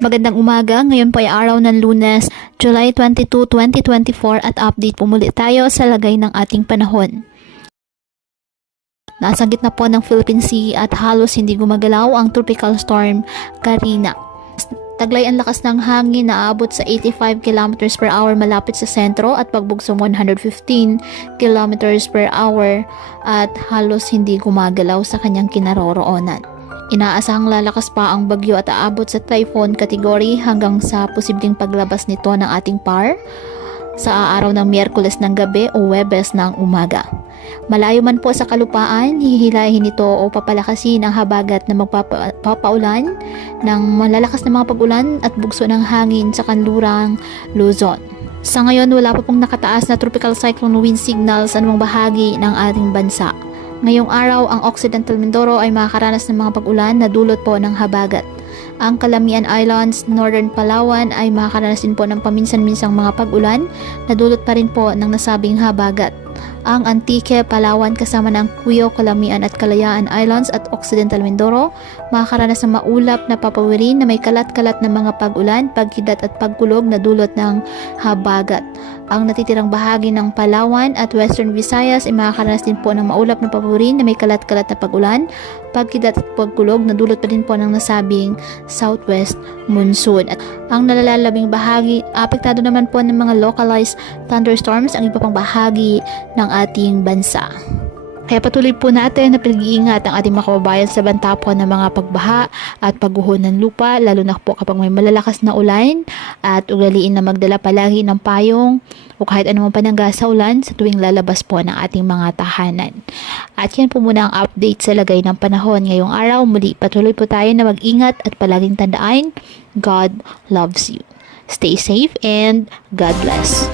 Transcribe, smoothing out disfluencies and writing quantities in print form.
Magandang umaga, ngayon po ay araw ng Lunes, July 22, 2024 at update po muli tayo sa lagay ng ating panahon. Nasa gitna po ng Philippine Sea at halos hindi gumagalaw ang tropical storm Karina. Taglay ang lakas ng hangin na aabot sa 85 km per hour malapit sa sentro at pagbugsong 115 km per hour at halos hindi gumagalaw sa kanyang kinaroroonan. Inaasahang lalakas pa ang bagyo at aabot sa typhoon category hanggang sa posibleng paglabas nito ng ating PAR sa araw ng Miyerkules ng gabi o Huwebes ng umaga. Malayo man po sa kalupaan, hihilahin ito o papalakasin ang habagat na magpapaulan ng malalakas na mga pag-ulan at bugso ng hangin sa kanlurang Luzon. Sa ngayon, wala pa pong nakataas na tropical cyclone wind signal sa anumang bahagi ng ating bansa. Ngayong araw, ang Occidental Mindoro ay makakaranas ng mga pag-ulan na dulot po ng habagat. Ang Calamian Islands, Northern Palawan ay makakaranas din po ng paminsan-minsang mga pag-ulan na dulot pa rin po ng nasabing habagat. Ang Antique, Palawan kasama ng Cuyo, Calamian at Kalayaan Islands at Occidental Mindoro makakaranas ng maulap na papawirin na may kalat-kalat na mga pag-ulan, pagkidat at pagkulog na dulot ng habagat. Ang natitirang bahagi ng Palawan at Western Visayas ay makakaranas din po ng maulap na papawirin na may kalat-kalat na pag-ulan, pagkidat at pagkulog na dulot pa din po ng nasabing southwest monsoon. At ang nalalalabing bahagi, apektado naman po ng mga localized thunderstorms ang iba pang bahagi ng ating bansa. Kaya patuloy po natin na pinag-iingat ang ating mga kababayan sa banta po ng mga pagbaha at pagguho ng lupa, lalo na po kapag may malalakas na ulan, at ugaliin na magdala palagi ng payong o kahit anumang panangga sa ulan sa tuwing lalabas po ng ating mga tahanan. At yan po muna ang update sa lagay ng panahon ngayong araw. Muli patuloy po tayo na mag-ingat at palaging tandaan, God loves you. Stay safe and God bless.